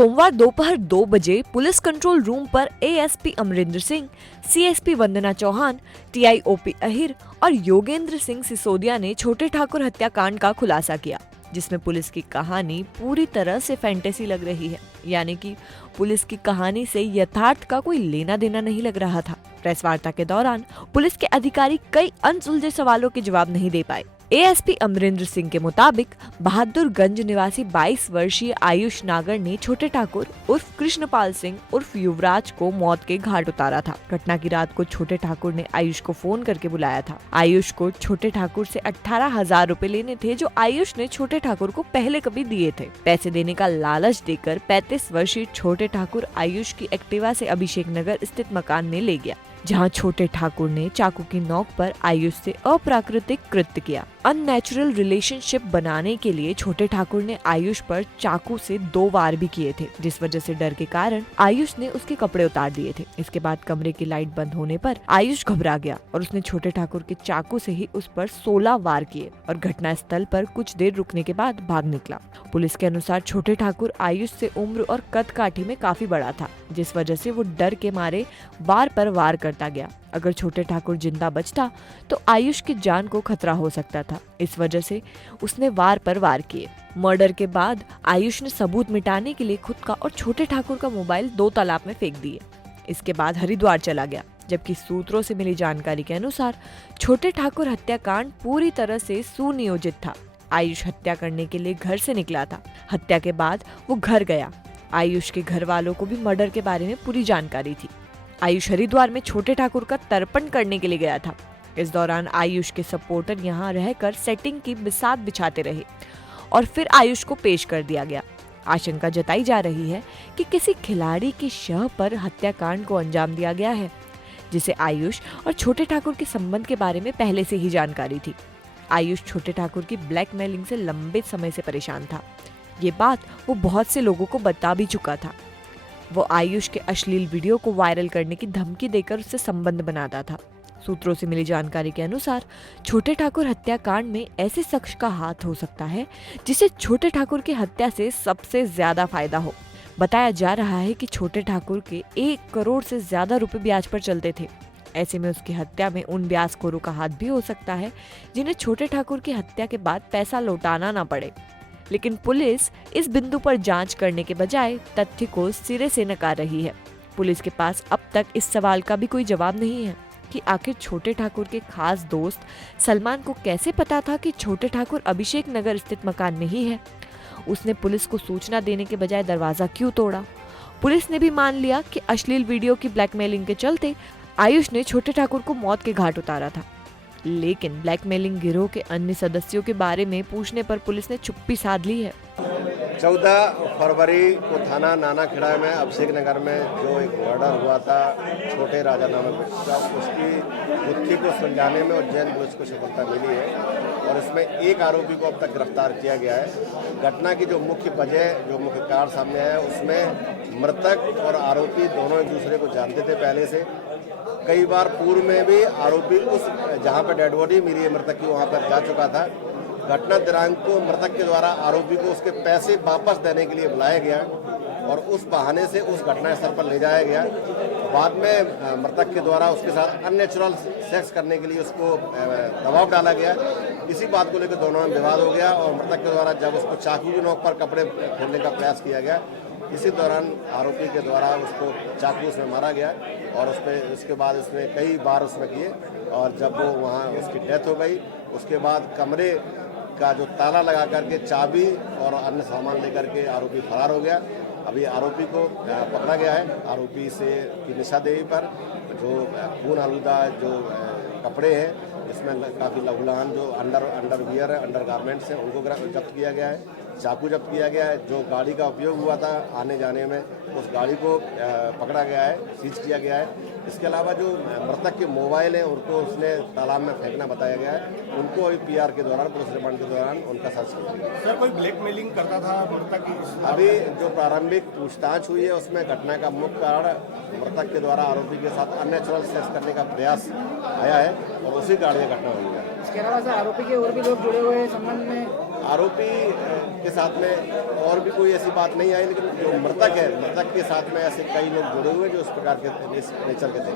सोमवार दोपहर 2 बजे पुलिस कंट्रोल रूम पर एएसपी अमरिंदर सिंह, सीएसपी वंदना चौहान, टीआईओपी अहिर और योगेंद्र सिंह सिसोदिया ने छोटे ठाकुर हत्याकांड का खुलासा किया, जिसमें पुलिस की कहानी पूरी तरह से फैंटेसी लग रही है। यानी कि पुलिस की कहानी से यथार्थ का कोई लेना देना नहीं लग रहा था। प्रेस वार्ता के दौरान पुलिस के अधिकारी कई अनसुलझे सवालों के जवाब नहीं दे पाए। एएसपी अमरिंदर सिंह के मुताबिक बहादुरगंज निवासी 22 वर्षीय आयुष नागर ने छोटे ठाकुर उर्फ कृष्णपाल सिंह उर्फ युवराज को मौत के घाट उतारा था। घटना की रात को छोटे ठाकुर ने आयुष को फोन करके बुलाया था। आयुष को छोटे ठाकुर से 18,000 रुपए लेने थे, जो आयुष ने छोटे ठाकुर को पहले कभी दिए थे। पैसे देने का लालच देकर 35 वर्षीय छोटे ठाकुर आयुष की एक्टिवा से अभिषेक नगर स्थित मकान में ले गया, जहां छोटे ठाकुर ने चाकू की नोक पर आयुष से अप्राकृतिक कृत्य किया। अननेचुरल रिलेशनशिप बनाने के लिए छोटे ठाकुर ने आयुष पर चाकू से 2 वार भी किए थे, जिस वजह से डर के कारण आयुष ने उसके कपड़े उतार दिए थे। इसके बाद कमरे की लाइट बंद होने पर आयुष घबरा गया और उसने छोटे ठाकुर के चाकू से ही उस पर 16 वार किए और घटना स्थल पर कुछ देर रुकने के बाद भाग निकला। पुलिस के अनुसार छोटे ठाकुर आयुष से उम्र और कद काठी में काफी बड़ा था, जिस वजह से वो डर के मारे वार पर वार करता गया। अगर छोटे ठाकुर जिंदा बचता तो आयुष की जान को खतरा हो सकता था, इस वजह से उसने वार पर वार किए। मर्डर के बाद आयुष ने सबूत मिटाने के लिए खुद का और छोटे ठाकुर का मोबाइल 2 तालाब में फेंक दिए। इसके बाद हरिद्वार चला गया, जबकि सूत्रों से मिली जानकारी के अनुसार छोटे ठाकुर हत्याकांड पूरी तरह से सुनियोजित था। आयुष हत्या करने के लिए घर से निकला था। हत्या के बाद वो घर गया। आयुष के घर वालों को भी मर्डर के बारे में पूरी जानकारी थी। आयुष हरिद्वार में छोटे ठाकुर का तर्पण करने के लिए गया था। इस दौरान आयुष के सपोर्टर यहां रहकर सेटिंग की बिसात बिछाते रहे और फिर आयुष को पेश कर दिया गया। आशंका जताई जा रही है कि किसी खिलाड़ी की शव पर हत्याकांड को अंजाम दिया गया है, जिसे आयुष और छोटे ठाकुर के संबंध के बारे में पहले से ही जानकारी थी। आयुष छोटे ठाकुर की ब्लैकमेलिंग से लंबे समय से परेशान था। ये बात वो बहुत से लोगों को बता भी चुका था। वो आयुष के अश्लील वीडियो को वायरल करने की धमकी देकर उससे संबंध बनाता था। सूत्रों से मिली जानकारी के अनुसार छोटे ठाकुर हत्याकांड में ऐसे शख्स का हाथ हो सकता है जिसे छोटे ठाकुर की हत्या से सबसे ज्यादा फायदा हो। बताया जा रहा है कि छोटे ठाकुर के 1 करोड़ से ज्यादा रुपए ब्याज पर चलते थे। ऐसे में उसकी हत्या में उन ब्याजखोरों का हाथ भी हो सकता है जिन्हें छोटे ठाकुर की हत्या के बाद पैसा लौटाना ना पड़े। लेकिन पुलिस इस बिंदु पर जांच करने के बजाय तथ्य को सिरे से नकार रही है। पुलिस के पास अब तक इस सवाल का भी कोई जवाब नहीं है कि आखिर छोटे ठाकुर के खास दोस्त सलमान को कैसे पता था कि छोटे ठाकुर अभिषेक नगर स्थित मकान में ही है। उसने पुलिस को सूचना देने के बजाय दरवाजा क्यों तोड़ा। पुलिस ने भी मान लिया कि अश्लील वीडियो की ब्लैकमेलिंग के चलते आयुष ने छोटे ठाकुर को मौत के घाट उतारा था। लेकिन ब्लैकमेलिंग गिरोह के अन्य सदस्यों के बारे में पूछने पर पुलिस ने चुप्पी साध ली है। 14 फरवरी को थाना नानाखेड़ा में अभिषेक नगर में जो एक मर्डर हुआ था छोटे राजा नामक व्यक्ति का, उसकी गुत्थी को सुलझाने में उज्जैन पुलिस को सफलता मिली है और इसमें एक आरोपी को अब तक गिरफ्तार किया गया है। घटना की जो मुख्य वजह, जो मुख्य कारण सामने आया, उसमें मृतक और आरोपी दोनों एक दूसरे को जानते थे पहले से। कई बार पूर्व में भी आरोपी उस जहाँ पर डेड बॉडी मिली है मृतक की, वहाँ पर जा चुका था। घटना दिनांक को मृतक के द्वारा आरोपी को उसके पैसे वापस देने के लिए बुलाया गया और उस बहाने से उस घटनास्थल पर ले जाया गया। बाद में मृतक के द्वारा उसके साथ अननेचुरल सेक्स करने के लिए उसको दबाव डाला गया। इसी बात को लेकर दोनों में विवाद हो गया और मृतक के द्वारा जब उसको चाकू की नोक पर कपड़े खोलने का प्रयास किया गया, इसी दौरान आरोपी के द्वारा उसको चाकू से मारा गया और उसके बाद उसने कई बार उसमें किए और जब वो वहाँ उसकी डेथ हो गई, उसके बाद कमरे का जो ताला लगा करके चाबी और अन्य सामान लेकर के आरोपी फरार हो गया। अभी आरोपी को पकड़ा गया है। आरोपी से की निशादेही पर जो खून आलूदा जो कपड़े हैं, इसमें काफ़ी लघुलहान जो अंडरवियर है, अंडर गारमेंट्स हैं, उनको जब्त किया गया है। चाकू जब्त किया गया है। जो गाड़ी का उपयोग हुआ था आने जाने में, उस गाड़ी को पकड़ा गया है, सीज किया गया है। इसके अलावा जो मृतक के मोबाइल हैं उनको उसने तालाब में फेंकना बताया गया है। उनको अभी पीआर के दौरान, पुलिस रिमांड के दौरान उनका सर्च किया गया। सर, कोई ब्लैकमेलिंग करता था मृतक की? अभी जो प्रारंभिक पूछताछ हुई है उसमें घटना का मुख्य कारण मृतक के द्वारा आरोपी के साथ अननेचुरल सेक्स करने का प्रयास आया है और उसी कारण ये घटना हुई है। इसके अलावा सर आरोपी के और भी लोग जुड़े हुए हैं संबंध में? आरोपी के साथ में और भी कोई ऐसी बात नहीं आई, लेकिन जो मृतक है, मृतक के साथ में ऐसे कई लोग जुड़े हुए जो इस प्रकार के इस नेचर के थे।